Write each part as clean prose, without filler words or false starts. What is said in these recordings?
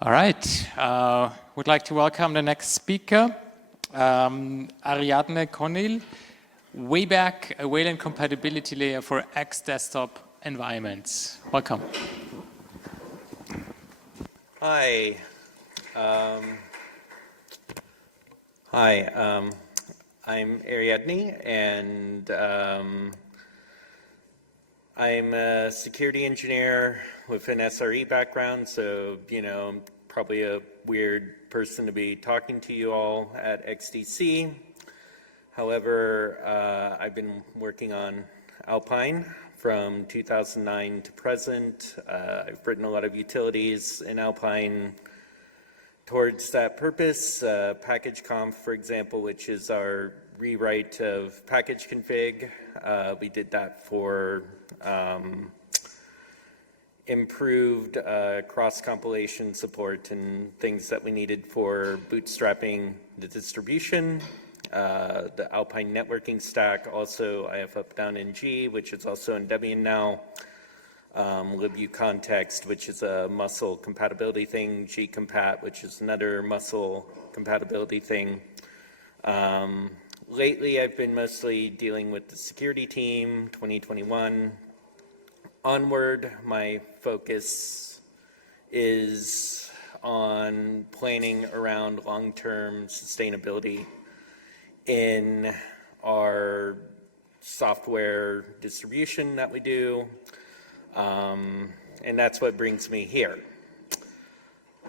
All right. Would like to welcome the next speaker, Ariadne Conill, Wayback, a Wayland compatibility layer for X desktop environments. Welcome. Hi. I'm Ariadne, and I'm a security engineer with an SRE background, so, I'm probably a weird person to be talking to you all at XDC. However, I've been working on Alpine from 2009 to present. I've written a lot of utilities in Alpine towards that purpose. PackageConf, for example, which is our rewrite of package config. We did that for improved cross-compilation support and things that we needed for bootstrapping the distribution. The Alpine networking stack, also IF up down in G, which is also in Debian now. libu context, which is a muscle compatibility thing, gcompat, which is another muscle compatibility thing. Lately, I've been mostly dealing with the security team, 2021. Onward, my focus is on planning around long-term sustainability in our software distribution that we do. And that's what brings me here.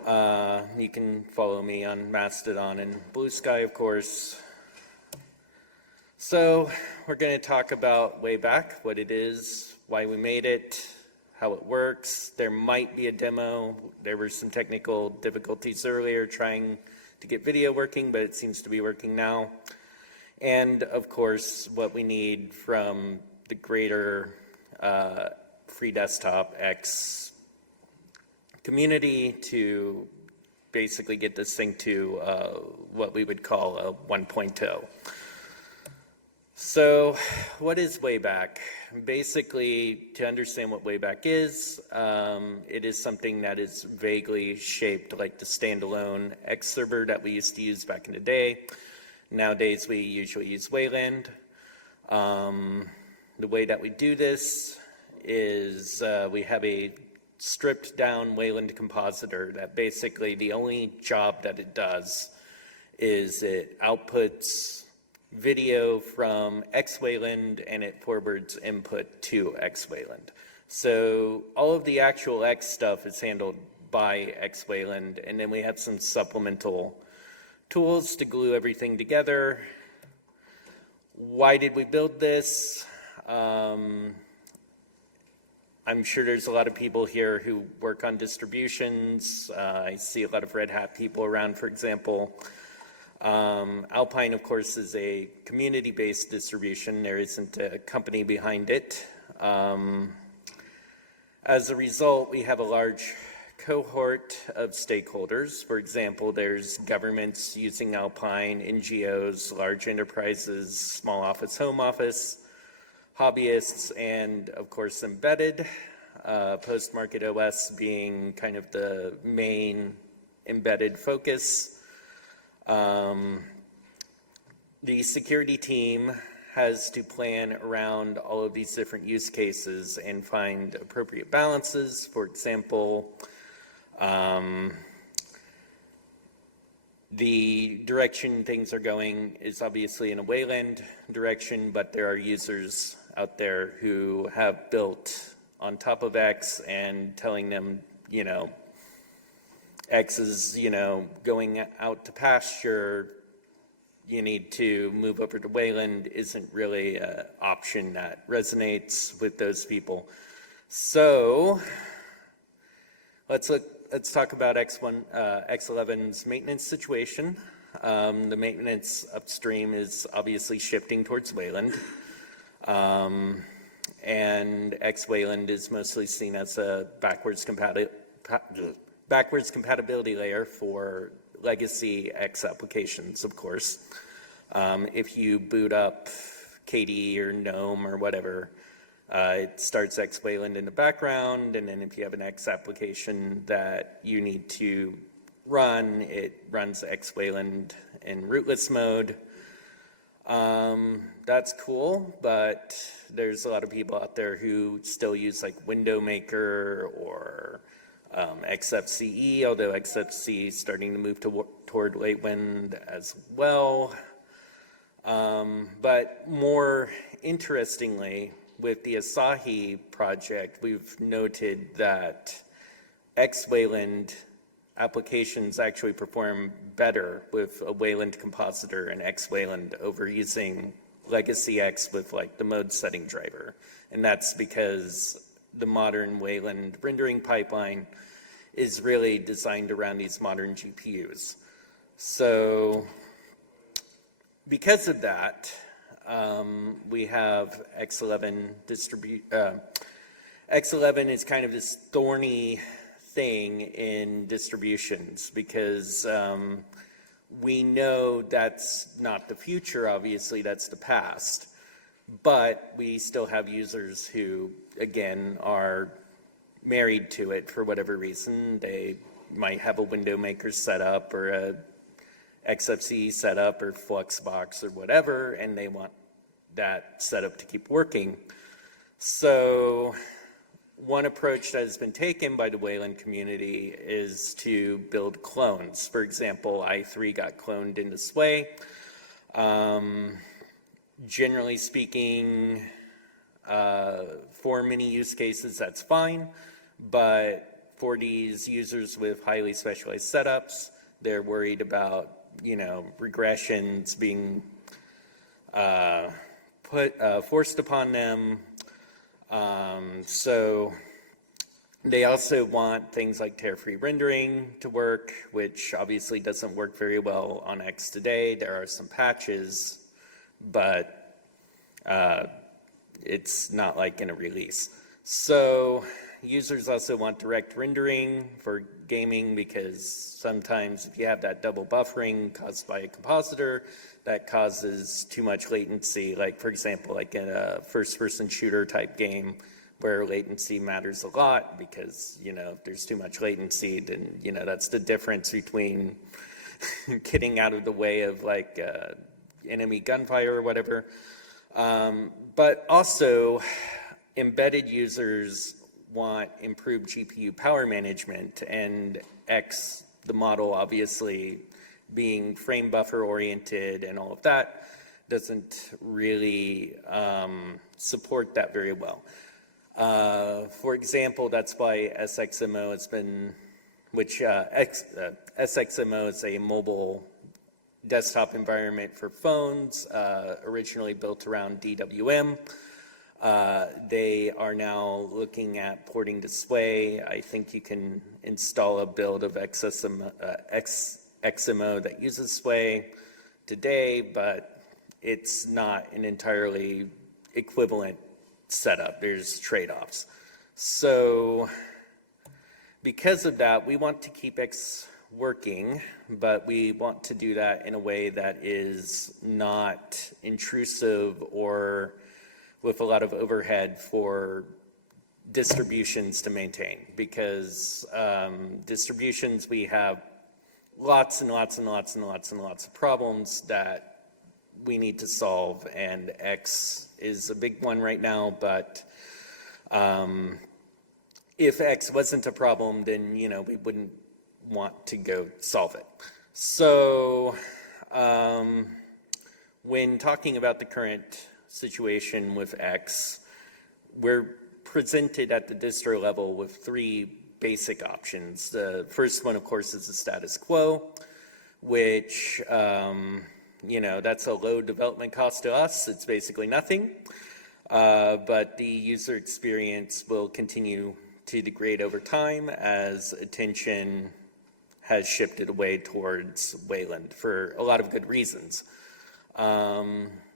You can follow me on Mastodon and Blue Sky, of course. So we're going to talk about Wayback, what it is, why we made it, how it works. There might be a demo. There were some technical difficulties earlier trying to get video working, but it seems to be working now. And of course, what we need from the greater free desktop X community to basically get this thing to what we would call a 1.0. So what is Wayback? Basically, to understand what Wayback is, it is something that is vaguely shaped like the standalone Xlibre that we used to use back in the day. Nowadays, we usually use Wayland. The way that we do this is we have a stripped down Wayland compositor that basically the only job that it does is it outputs video from X-Wayland and it forwards input to X-Wayland. So all of the actual X stuff is handled by X-Wayland, and then we have some supplemental tools to glue everything together. Why did we build this? I'm sure there's a lot of people here who work on distributions. I see a lot of Red Hat people around, for example. Alpine, of course, is a community-based distribution. There isn't a company behind it. As a result, we have a large cohort of stakeholders. For example, there's governments using Alpine, NGOs, large enterprises, small office, home office, hobbyists, and of course embedded, post-market OS being kind of the main embedded focus. The security team has to plan around all of these different use cases and find appropriate balances. For example, the direction things are going is obviously in a Wayland direction, but there are users out there who have built on top of X and telling them, X is, going out to pasture, you need to move over to Wayland isn't really an option that resonates with those people. So let's talk about X11's maintenance situation. The maintenance upstream is obviously shifting towards Wayland. And X-Wayland is mostly seen as a backwards compatibility layer for legacy X applications, of course. If you boot up KDE or GNOME or whatever, It starts X Wayland in the background, and then if you have an X application that you need to run, it runs X Wayland in rootless mode. That's cool, but there's a lot of people out there who still use like Window Maker or XFCE, although XFCE is starting to move toward Wayland as well. But more interestingly, with the Asahi project, we've noted that X Wayland applications actually perform better with a Wayland compositor and X Wayland over using legacy X with like the mode setting driver. And that's because the modern Wayland rendering pipeline is really designed around these modern GPUs. So because of that, we have X11 X11 is kind of this thorny thing in distributions because we know that's not the future, obviously, that's the past. But we still have users who, again, are married to it for whatever reason. They might have a Window Maker setup or a XFCE setup or Fluxbox or whatever, and they want that setup to keep working. So one approach that has been taken by the Wayland community is to build clones. For example, i3 got cloned into Sway. Generally speaking, for many use cases, that's fine. But for these users with highly specialized setups, they're worried about, regressions being forced upon them. So they also want things like tear-free rendering to work, which obviously doesn't work very well on X today. There are some patches, but it's not like in a release. So users also want direct rendering for gaming because sometimes if you have that double buffering caused by a compositor, that causes too much latency. Like, for example, like in a first-person shooter type game where latency matters a lot because, if there's too much latency, then, that's the difference between getting out of the way of like enemy gunfire or whatever. But also, embedded users want improved GPU power management, and X, the model obviously being frame buffer oriented and all of that, doesn't really support that very well. For example, that's why SXMO has been, SXMO is a mobile desktop environment for phones, originally built around DWM. They are now looking at porting to Sway. I think you can install a build of XMO that uses Sway today, but it's not an entirely equivalent setup. There's trade-offs. So because of that, we want to keep X working, but we want to do that in a way that is not intrusive or with a lot of overhead for distributions to maintain, because distributions, we have lots and lots and lots and lots and lots of problems that we need to solve, and X is a big one right now, but if X wasn't a problem, then, we wouldn't want to go solve it. So when talking about the current situation with X, we're presented at the distro level with three basic options. The first one, of course, is the status quo, which, that's a low development cost to us. It's basically nothing, but the user experience will continue to degrade over time as attention has shifted away towards Wayland for a lot of good reasons.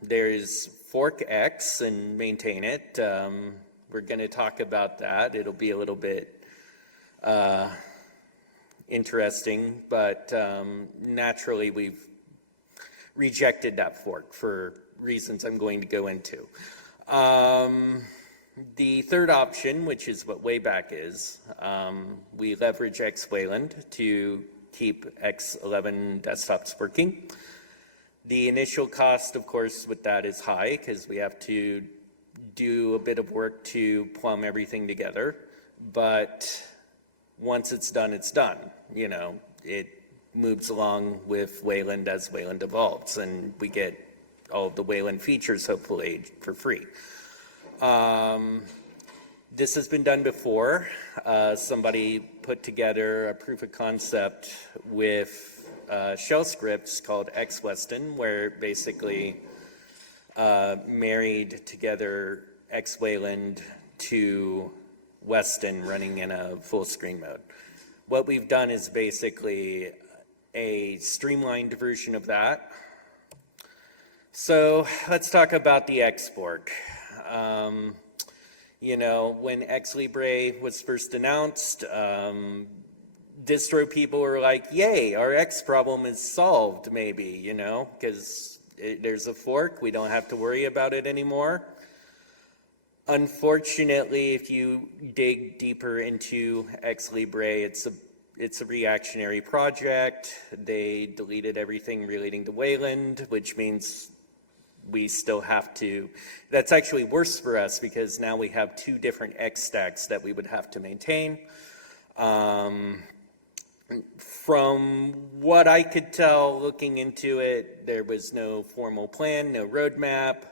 There's fork X and maintain it. We're going to talk about that. It'll be a little bit interesting, but naturally we've rejected that fork for reasons I'm going to go into. The third option, which is what Wayback is, we leverage Wayland to keep X11 desktops working. The initial cost, of course, with that is high because we have to do a bit of work to plumb everything together. But once it's done, it's done. You know, it moves along with Wayland as Wayland evolves, and we get all of the Wayland features, hopefully, for free. This has been done before. Somebody put together a proof of concept with shell scripts called X11, where basically married together Wayland to Weston running in a full screen mode. What we've done is basically a streamlined version of that. So let's talk about the X.Org. You know, when Xlibre was first announced, distro people were like, yay, our X problem is solved, maybe, you know, because there's a fork, we don't have to worry about it anymore. Unfortunately, if you dig deeper into Xlibre, it's a reactionary project. They deleted everything relating to Wayland, which means we still have to, that's actually worse for us because now we have two different X stacks that we would have to maintain. From what I could tell looking into it, there was no formal plan, no roadmap.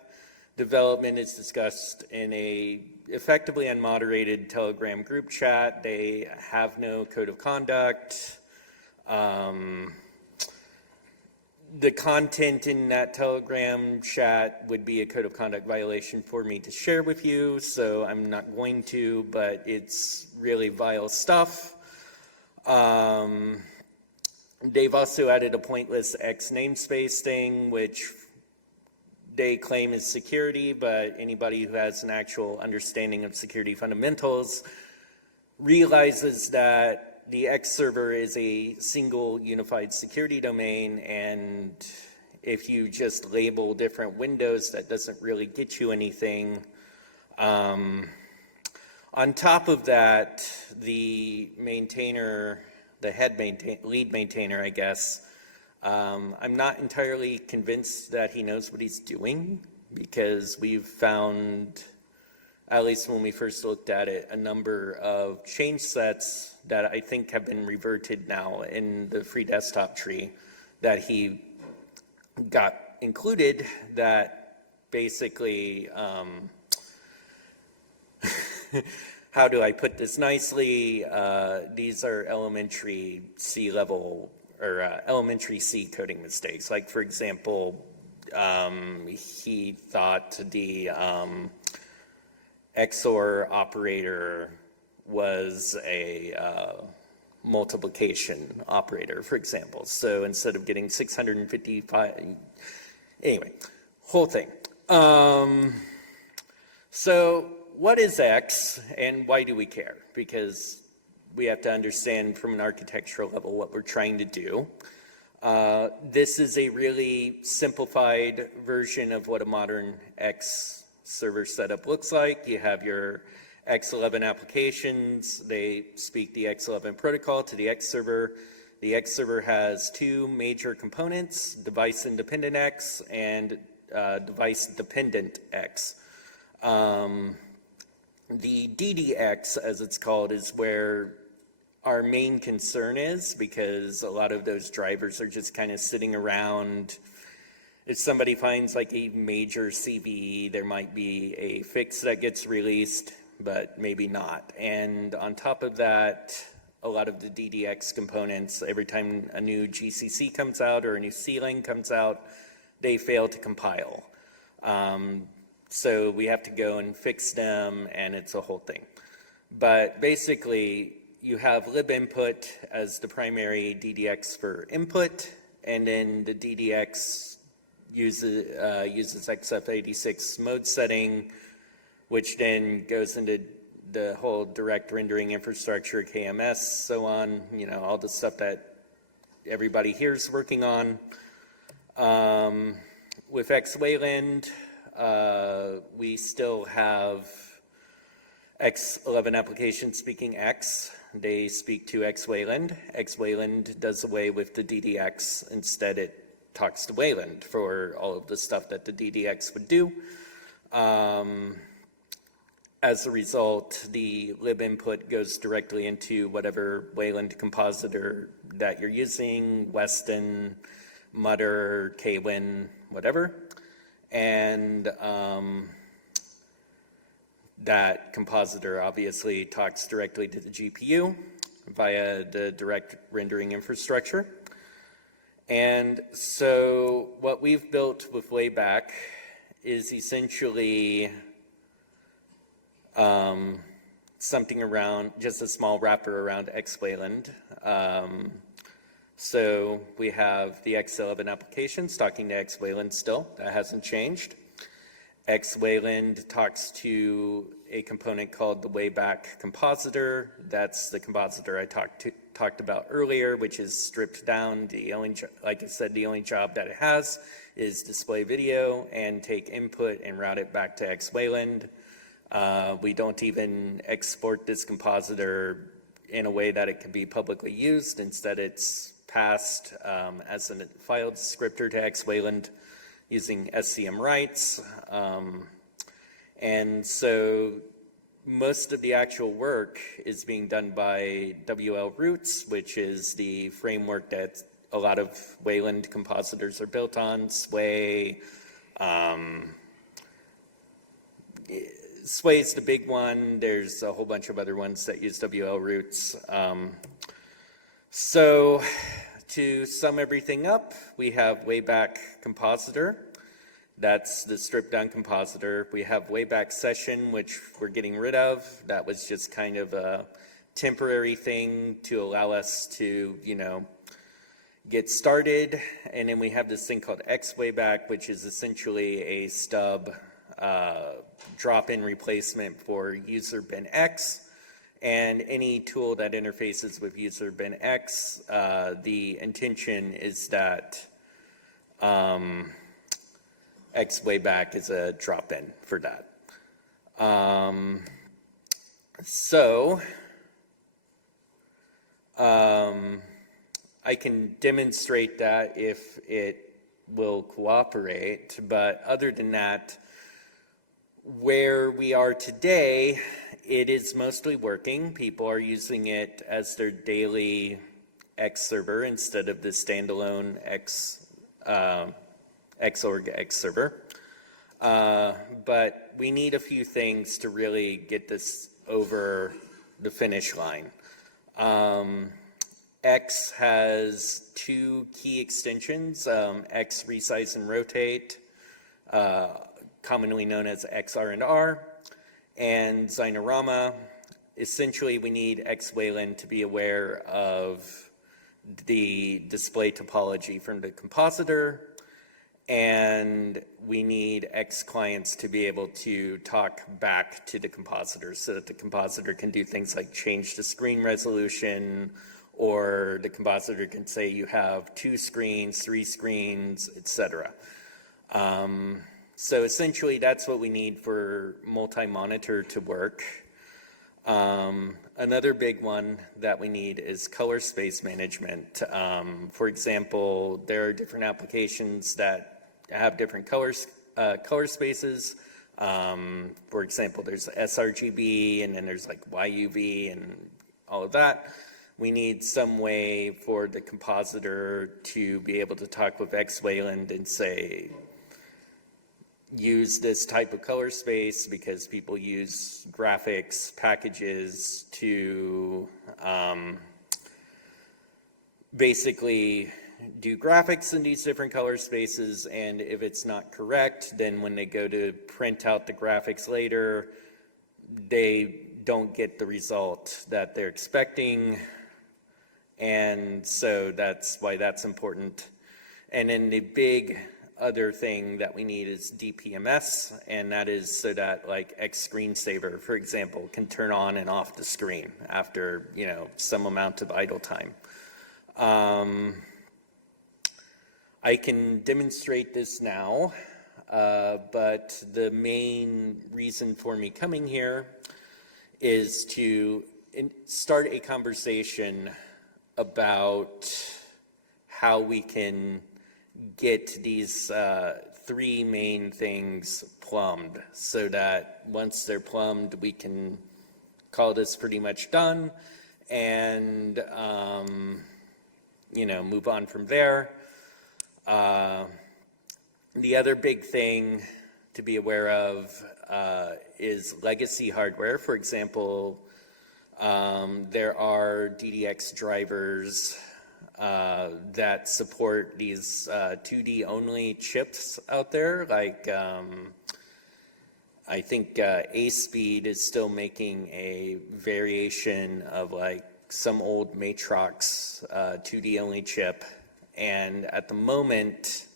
Development is discussed in a effectively unmoderated Telegram group chat. They have no code of conduct. The content in that Telegram chat would be a code of conduct violation for me to share with you, so I'm not going to, but it's really vile stuff. They've also added a pointless X namespace thing, which they claim is security, but anybody who has an actual understanding of security fundamentals realizes that the X server is a single unified security domain, and if you just label different windows, that doesn't really get you anything. On top of that, the maintainer, the lead maintainer, I guess, I'm not entirely convinced that he knows what he's doing, because we've found, at least when we first looked at it, a number of change sets that I think have been reverted now in the free desktop tree that he got included that basically, how do I put this nicely? These are elementary C level or elementary C coding mistakes. Like, for example, he thought the XOR operator was a multiplication operator, for example. So instead of getting 655, anyway, whole thing. So what is X and why do we care? Because we have to understand from an architectural level what we're trying to do. This is a really simplified version of what a modern X server setup looks like. You have your X11 applications. They speak the X11 protocol to the X server. The X server has two major components, device-independent X and device-dependent X. The DDX, as it's called, is where our main concern is, because a lot of those drivers are just kind of sitting around. If somebody finds like a major CVE, there might be a fix that gets released, but maybe not. And on top of that, a lot of the DDX components, every time a new GCC comes out or a new C-Lang comes out, they fail to compile. So we have to go and fix them, and it's a whole thing. But basically, you have libinput as the primary DDX for input, and then the DDX uses XF86 mode setting, which then goes into the whole direct rendering infrastructure, KMS, so on, you know, all the stuff that everybody here is working on. With Wayland, we still have X11 application speaking X, they speak to Wayland. Wayland does away with the DDX. Instead, it talks to Wayland for all of the stuff that the DDX would do. As a result, the lib input goes directly into whatever Wayland compositor that you're using, Weston, Mutter, Kwin, whatever. And that compositor obviously talks directly to the GPU via the direct rendering infrastructure. And so what we've built with Wayback is essentially something around, just a small wrapper around Wayland. So we have the X11 applications talking to Wayland still. That hasn't changed. Wayland talks to a component called the Wayback compositor. That's the compositor I talked about earlier, which is stripped down. The only, like I said, the only job that it has is display video and take input and route it back to Wayland. We don't even export this compositor in a way that it can be publicly used. Instead, it's passed as a file descriptor to Wayland using SCM rights. And so most of the actual work is being done by WL Roots, which is the framework that a lot of Wayland compositors are built on. Sway is the big one. There's a whole bunch of other ones that use WL Roots. So to sum everything up, we have Wayback compositor. That's the stripped down compositor. We have Wayback session, which we're getting rid of. That was just kind of a temporary thing to allow us to, get started. And then we have this thing called Wayback, which is essentially a stub drop-in replacement for user bin X. And any tool that interfaces with user bin X, the intention is that Wayback is a drop-in for that. I can demonstrate that if it will cooperate, but other than that, where we are today, it is mostly working. People are using it as their daily X server instead of the standalone X.Org X server. But we need a few things to really get this over the finish line. X has two key extensions, X resize and rotate, commonly known as XR&R, and Zynorama. Essentially, we need Wayland to be aware of the display topology from the compositor, and we need X clients to be able to talk back to the compositor so that the compositor can do things like change the screen resolution, or the compositor can say you have 2 screens, 3 screens, etc. So essentially, that's what we need for multi-monitor to work. Another big one that we need is color space management. For example, there are different applications that have different color spaces. For example, there's sRGB, and then there's like YUV and all of that. We need some way for the compositor to be able to talk with Wayland and say, use this type of color space, because people use graphics packages to basically do graphics in these different color spaces, and if it's not correct, then when they go to print out the graphics later, they don't get the result that they're expecting. And so that's why that's important. And then the big other thing that we need is DPMS, and that is so that like X screensaver, for example, can turn on and off the screen after, some amount of idle time. I can demonstrate this now, but the main reason for me coming here is to start a conversation about how we can get these three main things plumbed, so that once they're plumbed, we can call this pretty much done and move on from there. The other big thing to be aware of is legacy hardware. For example, there are DDX drivers that support these 2D only chips out there, like I think A-Speed is still making a variation of like some old Matrox 2D only chip, and at the moment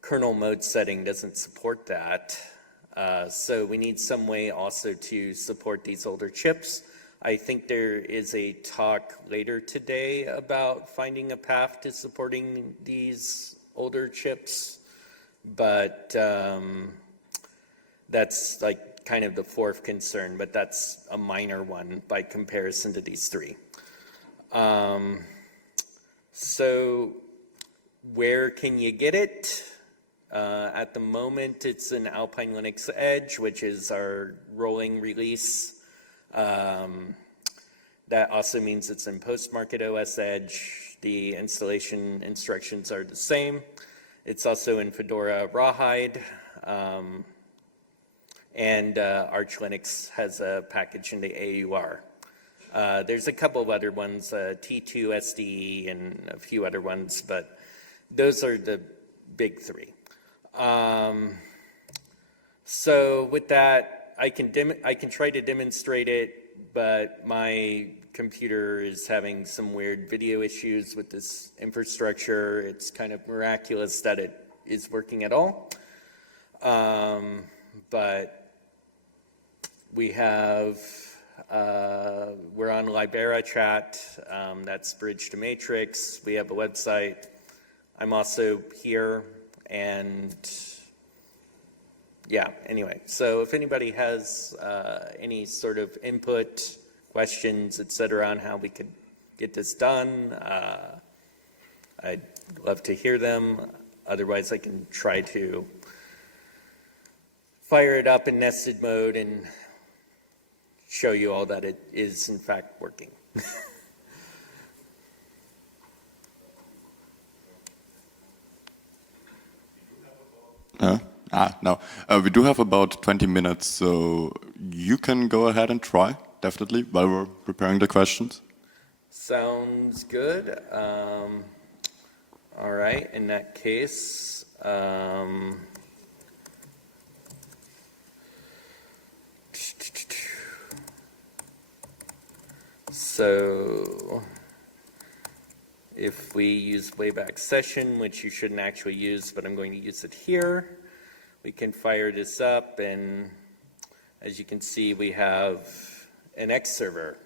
kernel mode setting doesn't support that. So we need some way also to support these older chips. I think there is a talk later today about finding a path to supporting these older chips, but that's like kind of the fourth concern, but that's a minor one by comparison to these three. So where can you get it? At the moment, it's an Alpine Linux Edge, which is our rolling release. That also means it's in post-market OS Edge. The installation instructions are the same. It's also in Fedora Rawhide. And Arch Linux has a package in the AUR. There's a couple of other ones, T2 SDE and a few other ones, but those are the big three. So with that, I can try to demonstrate it, but my computer is having some weird video issues with this infrastructure. It's kind of miraculous that it is working at all. But we have, we're on Libera chat, that's Bridge to Matrix. We have a website. I'm also here, and yeah, anyway. So if anybody has any sort of input, questions, etc., on how we could get this done, I'd love to hear them. Otherwise, I can try to fire it up in nested mode and show you all that it is in fact working. No. We do have about 20 minutes, so you can go ahead and try, definitely, while we're preparing the questions. Sounds good. All right, in that case, so if we use Wayback Session, which you shouldn't actually use, but I'm going to use it here, we can fire this up, and as you can see, we have an X server.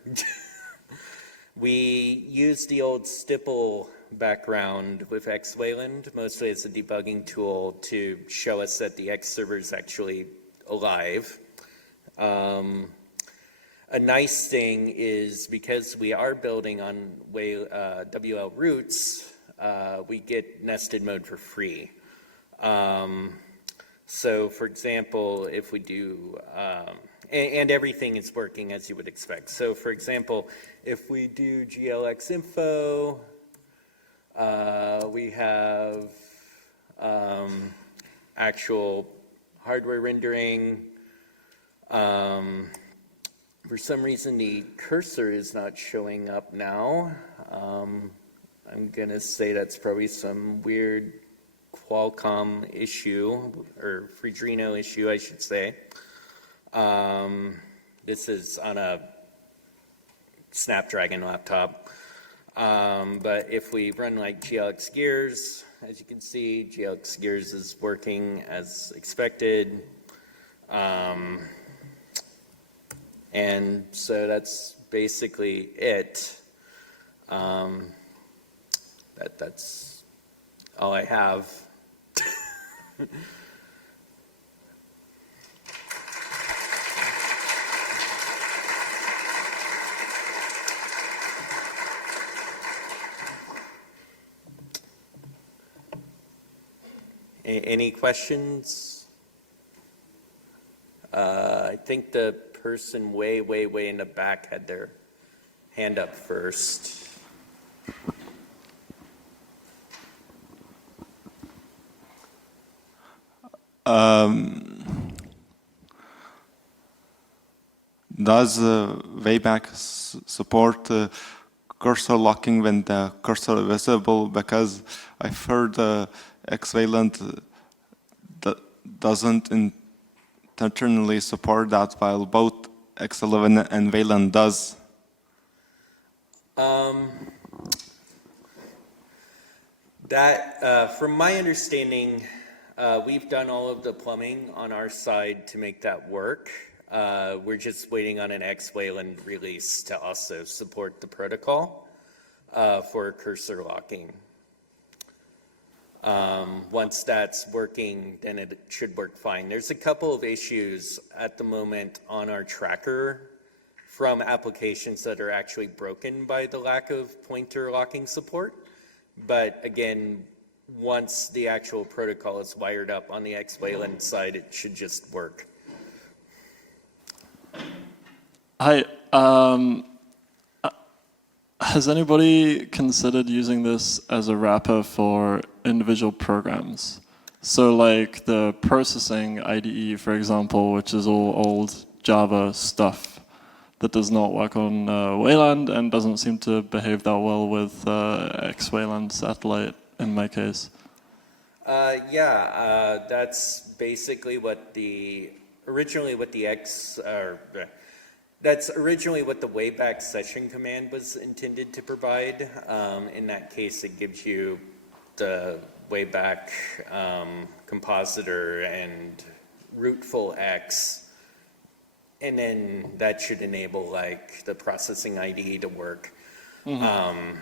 We use the old stipple background with Wayland, mostly as a debugging tool to show us that the X server is actually alive. A nice thing is because we are building on WL roots, we get nested mode for free. So for example, if we do, and everything is working as you would expect. So for example, if we do glx info, we have actual hardware rendering. For some reason, the cursor is not showing up now. I'm going to say that's probably some weird Qualcomm issue, or Freedrino issue, I should say. This is on a Snapdragon laptop. But if we run like glx gears, as you can see, glx gears is working as expected. And so that's basically it. That's all I have. Any questions? I think the person way in the back had their hand up first. Does Wayback support cursor locking when the cursor is visible? Because I've heard Wayland doesn't internally support that, while both X11 and Wayland does. From my understanding, we've done all of the plumbing on our side to make that work. We're just waiting on an Wayland release to also support the protocol for cursor locking. Once that's working, then it should work fine. There's a couple of issues at the moment on our tracker from applications that are actually broken by the lack of pointer locking support. But again, once the actual protocol is wired up on the Wayland side, it should just work. Hi. Has anybody considered using this as a wrapper for individual programs? So like the processing IDE, for example, which is all old Java stuff that does not work on Wayland and doesn't seem to behave that well with Wayland satellite in my case. That's basically what originally what the Wayback session command was intended to provide. In that case, it gives you the Wayback compositor and rootful X, and then that should enable like the processing IDE to work. Mm-hmm.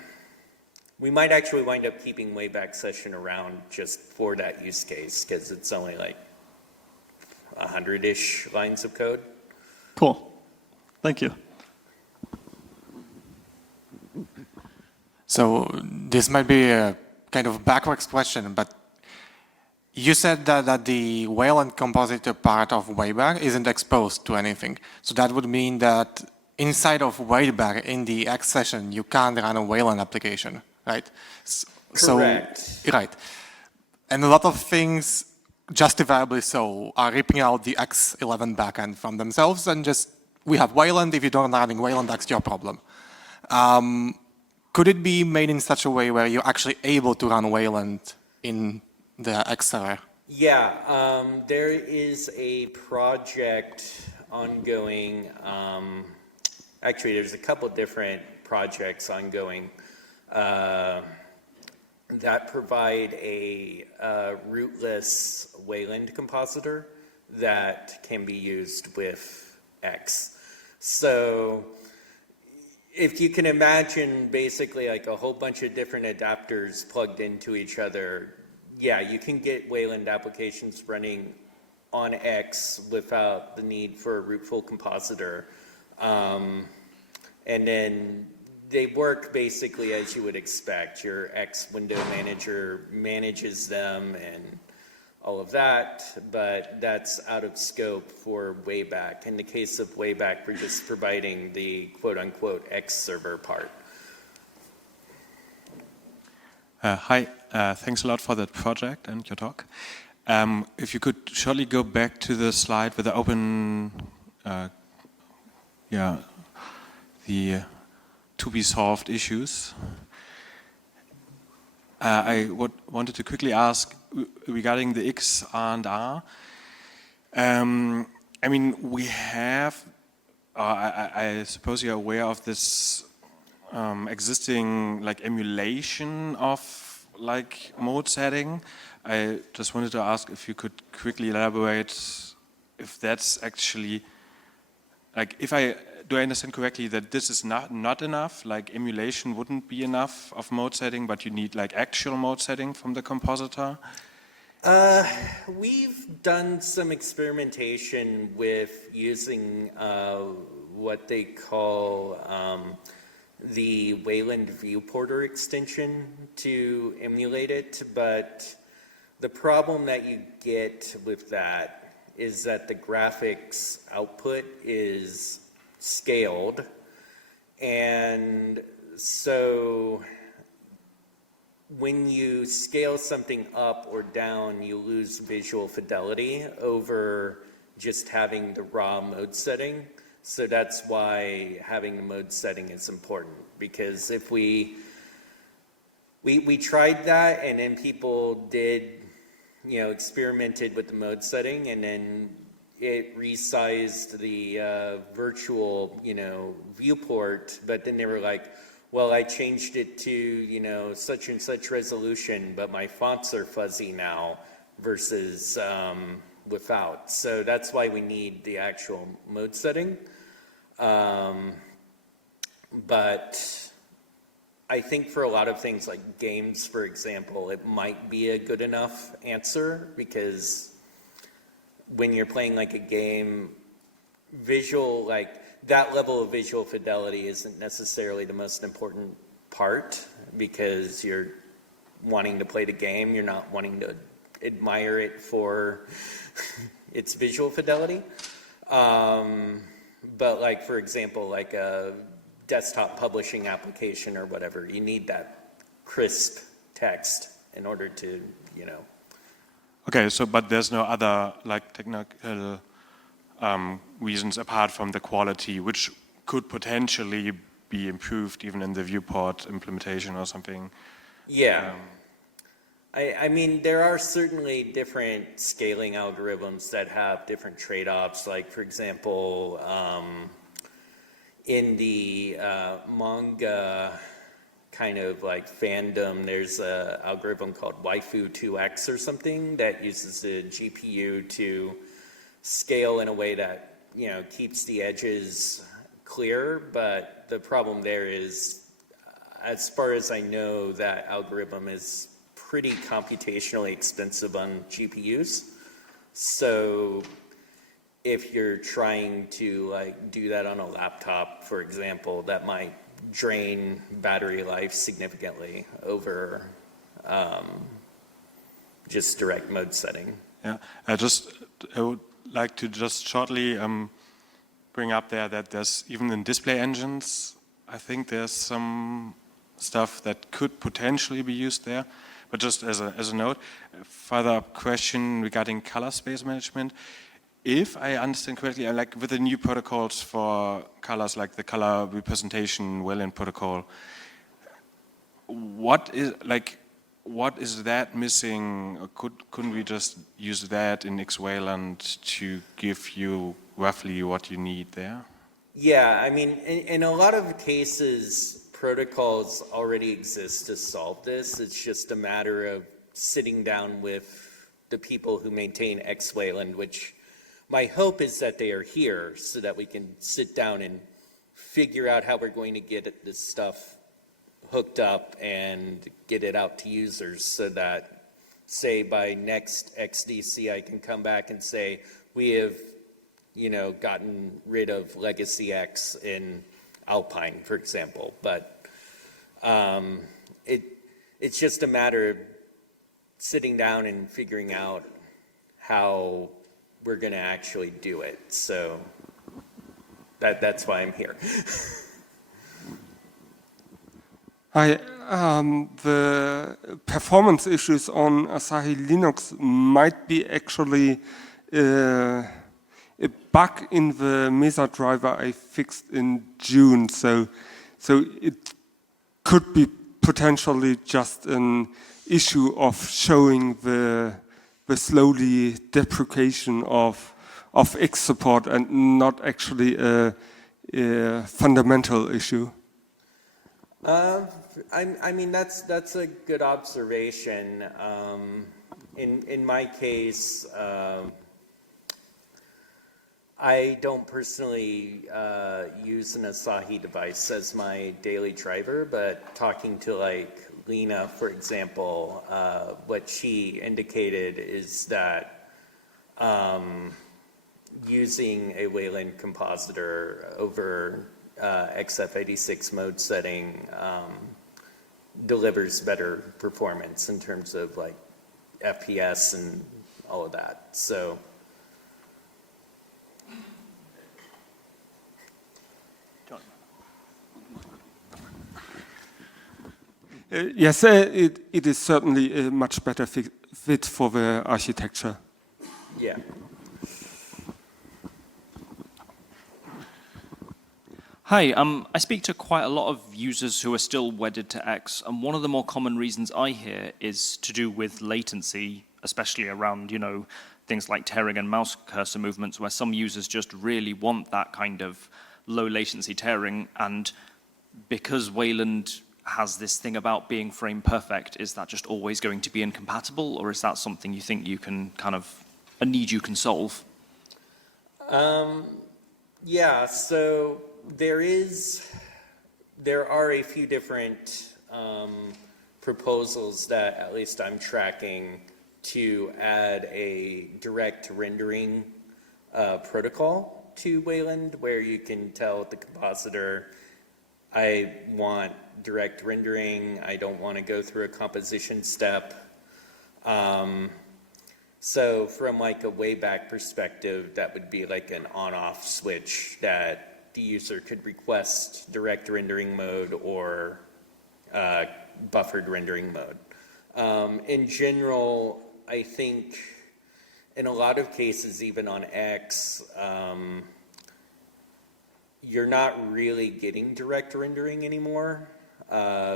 We might actually wind up keeping Wayback session around just for that use case because it's only like 100-ish lines of code. Cool. Thank you. So this might be a kind of backwards question, but you said that the Wayland compositor part of Wayback isn't exposed to anything. So that would mean that inside of Wayback in the X session, you can't run a Wayland application, right? Correct. So, right. And a lot of things, justifiably so, are ripping out the X11 backend from themselves and just, we have Wayland, if you don't run Wayland, that's your problem. Could it be made in such a way where you're actually able to run Wayland in the X server? Yeah, there is a project ongoing. Actually, there's a couple different projects ongoing that provide a rootless Wayland compositor that can be used with X. So if you can imagine basically like a whole bunch of different adapters plugged into each other, yeah, you can get Wayland applications running on X without the need for a rootful compositor. And then they work basically as you would expect. Your X window manager manages them and all of that, but that's out of scope for Wayback. In the case of Wayback, we're just providing the quote-unquote X server part. Hi, thanks a lot for that project and your talk. If you could surely go back to the slide with the open, the to-be-solved issues. I wanted to quickly ask regarding the X and R. I mean, we have, I suppose you're aware of this existing like emulation of like mode setting. I just wanted to ask if you could quickly elaborate if that's actually, like, do I understand correctly that this is not enough, like emulation wouldn't be enough of mode setting, but you need like actual mode setting from the compositor? We've done some experimentation with using what they call the Wayland viewporter extension to emulate it, but The problem that you get with that is that the graphics output is scaled, and so when you scale something up or down, you lose visual fidelity over just having the raw mode setting. So that's why having the mode setting is important, because if we tried that, and then people did, experimented with the mode setting, and then it resized the virtual, viewport, but then they were like, well, I changed it to, such and such resolution, but my fonts are fuzzy now versus without. So that's why we need the actual mode setting. But I think for a lot of things like games, for example, it might be a good enough answer, because when you're playing like a game, visual, like that level of visual fidelity isn't necessarily the most important part, because you're wanting to play the game, you're not wanting to admire it for its visual fidelity. But like, for example, like a desktop publishing application or whatever, you need that crisp text in order to, Okay, so but there's no other like technical reasons apart from the quality, which could potentially be improved even in the viewport implementation or something. Yeah. I mean, there are certainly different scaling algorithms that have different trade-offs. Like, for example, in the manga kind of like fandom, there's an algorithm called Waifu 2X or something that uses the GPU to scale in a way that, keeps the edges clear. But the problem there is, as far as I know, that algorithm is pretty computationally expensive on GPUs. So if you're trying to like do that on a laptop, for example, that might drain battery life significantly over just direct mode setting. Yeah, I would like to just shortly bring up there that there's even in display engines, I think there's some stuff that could potentially be used there. But just as a note, further question regarding color space management. If I understand correctly, like with the new protocols for colors, like the color representation Wayland protocol, what is that missing? Or couldn't we just use that in Wayland to give you roughly what you need there? Yeah, I mean, in a lot of cases, protocols already exist to solve this. It's just a matter of sitting down with the people who maintain Wayland, which my hope is that they are here so that we can sit down and figure out how we're going to get this stuff hooked up and get it out to users, so that, say, by next XDC, I can come back and say, we have, gotten rid of legacy X in Alpine, for example. But it's just a matter of sitting down and figuring out how we're going to actually do it. So that's why I'm here. Hi, the performance issues on Asahi Linux might be actually a bug in the Mesa driver I fixed in June. So it could be potentially just an issue of showing the slowly deprecation of X support and not actually a fundamental issue. I mean, that's a good observation. In my case, I don't personally use an Asahi device as my daily driver, but talking to like Lena, for example, what she indicated is that using a Wayland compositor over XF86 mode setting delivers better performance in terms of like FPS and all of that. So. Yes, it is certainly a much better fit for the architecture. Yeah. Hi, I speak to quite a lot of users who are still wedded to X, and one of the more common reasons I hear is to do with latency, especially around, things like tearing and mouse cursor movements, where some users just really want that kind of low latency tearing, and because Wayland has this thing about being frame perfect, is that just always going to be incompatible, or is that something you think you can a need you can solve? Yeah, so there are a few different proposals that at least I'm tracking to add a direct rendering protocol to Wayland, where you can tell the compositor, I want direct rendering, I don't want to go through a composition step. So from like a Wayback perspective, that would be like an on-off switch that the user could request direct rendering mode or buffered rendering mode. In general, I think in a lot of cases, even on X, you're not really getting direct rendering anymore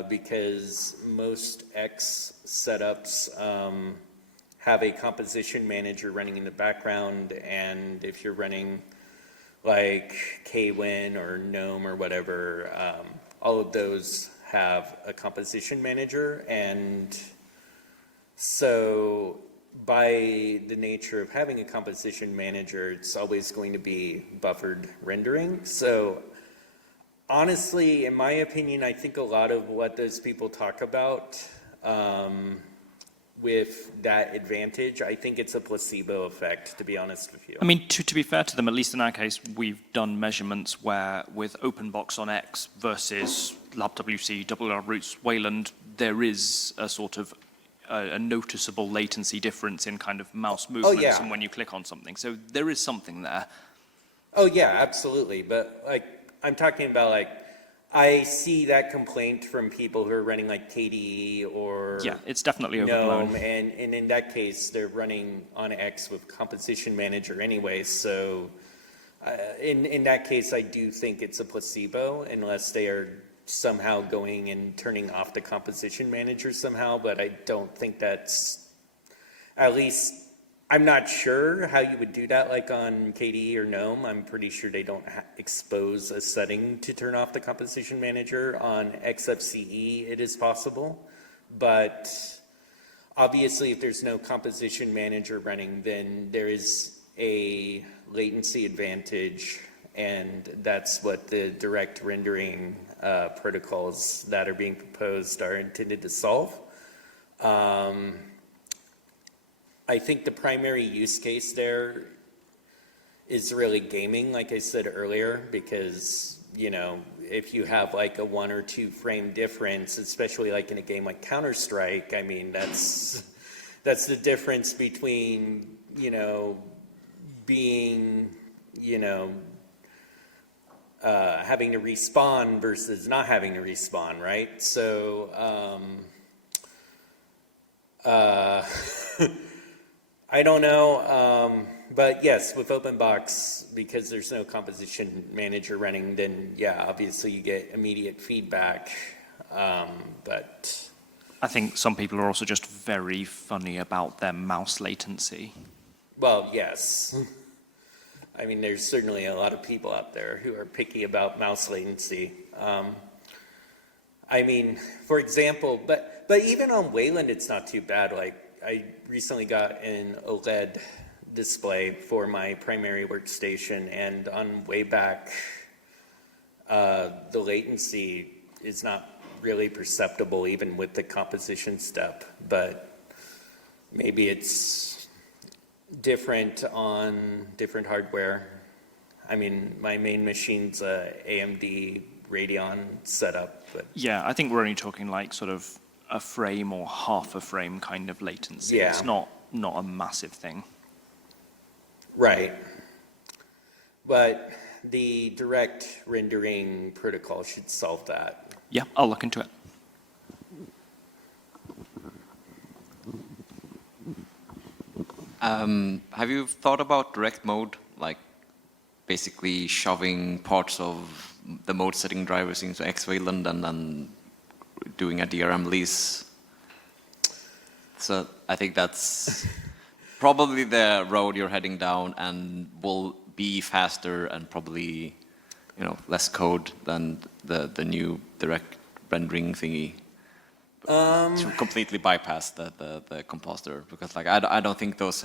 because most X setups have a composition manager running in the background, and if you're running like KWin or GNOME or whatever, all of those have a composition manager, and so by the nature of having a composition manager, it's always going to be buffered rendering. So honestly, in my opinion, I think a lot of what those people talk about with that advantage, I think it's a placebo effect, to be honest with you. I mean, to be fair to them, at least in our case, we've done measurements where with OpenBox on X versus LabWC, WL Roots, Wayland, there is a sort of a noticeable latency difference in kind of mouse movements and when you click on something. So there is something there. Oh yeah, absolutely. But like, I'm talking about like, I see that complaint from people who are running like KDE or yeah, it's definitely overblown. GNOME, and in that case, they're running on X with Composition Manager anyway. So in that case, I do think it's a placebo, unless they are somehow going and turning off the Composition Manager somehow. But I don't think that's, at least, I'm not sure how you would do that, like on KDE or GNOME. I'm pretty sure they don't expose a setting to turn off the Composition Manager. On XFCE, it is possible. But obviously, if there's no Composition Manager running, then there is a latency advantage, and that's what the direct rendering protocols that are being proposed are intended to solve. I think the primary use case there is really gaming, like I said earlier, because, you know, if you have like a 1 or 2 frame difference, especially like in a game like Counter-Strike, I mean, that's the difference between, you know, being, you know, having to respawn versus not having to respawn, right? So, I don't know, but yes, with OpenBox, because there's no composition manager running, then yeah, obviously you get immediate feedback, but... I think some people are also just very funny about their mouse latency. Well, yes. I mean, there's certainly a lot of people out there who are picky about mouse latency. I mean, for example, but even on Wayland, it's not too bad. Like, I recently got an OLED display for my primary workstation, and on Wayback, the latency is not really perceptible even with the composition step, but maybe it's different on different hardware. I mean, my main machine's a AMD Radeon setup, but... Yeah, I think we're only talking like sort of a frame or half a frame kind of latency. Yeah. It's not a massive thing. Right. But the direct rendering protocol should solve that. Yeah, I'll look into it. Have you thought about direct mode, like basically shoving parts of the mode setting drivers into Wayland and then doing a DRM lease? So I think that's probably the road you're heading down, and will be faster and probably, you know, less code than the new direct rendering thingy. To completely bypass the compositor, because like I don't think those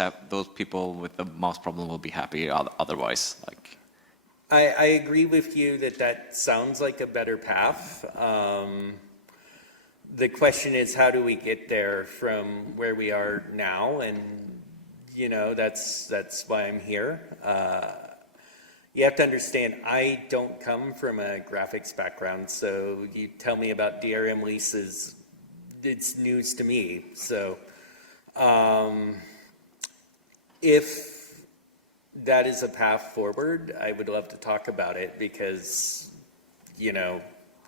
people with the mouse problem will be happy otherwise. Like, I agree with you that sounds like a better path. The question is, how do we get there from where we are now? And you know, that's why I'm here. You have to understand, I don't come from a graphics background, so you tell me about DRM leases, it's news to me. So if that is a path forward, I would love to talk about it, because, you know,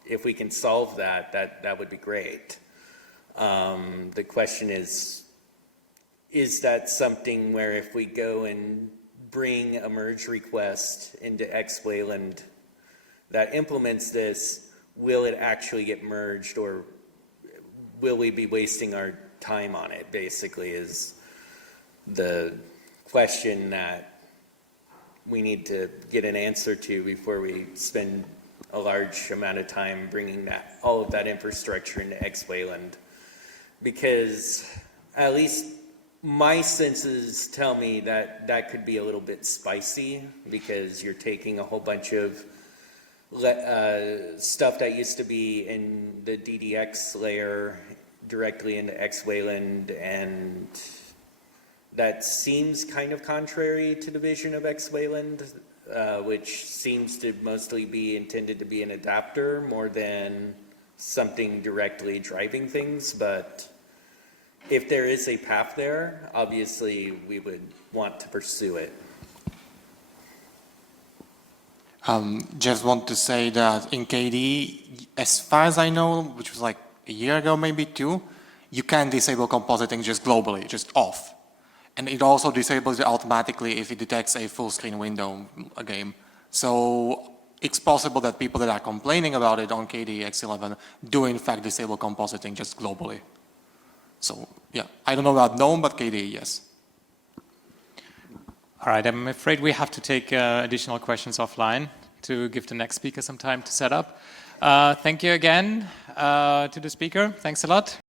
if we can solve that, that would be great. The question is that something where if we go and bring a merge request into Wayland that implements this, will it actually get merged, or will we be wasting our time on it, basically, is the question that we need to get an answer to before we spend a large amount of time bringing all of that infrastructure into Wayland. Because at least my senses tell me that that could be a little bit spicy, because you're taking a whole bunch of stuff that used to be in the DDX layer directly into Wayland, and that seems kind of contrary to the vision of Wayland, which seems to mostly be intended to be an adapter more than something directly driving things. But if there is a path there, obviously we would want to pursue it. Just want to say that in KDE, as far as I know, which was like a year ago, maybe 2, you can disable compositing just globally, just off. And it also disables it automatically if it detects a full screen window, a game. So it's possible that people that are complaining about it on KDE X11 do in fact disable compositing just globally. So yeah, I don't know about GNOME, but KDE, yes. All right, I'm afraid we have to take additional questions offline to give the next speaker some time to set up. Thank you again to the speaker. Thanks a lot.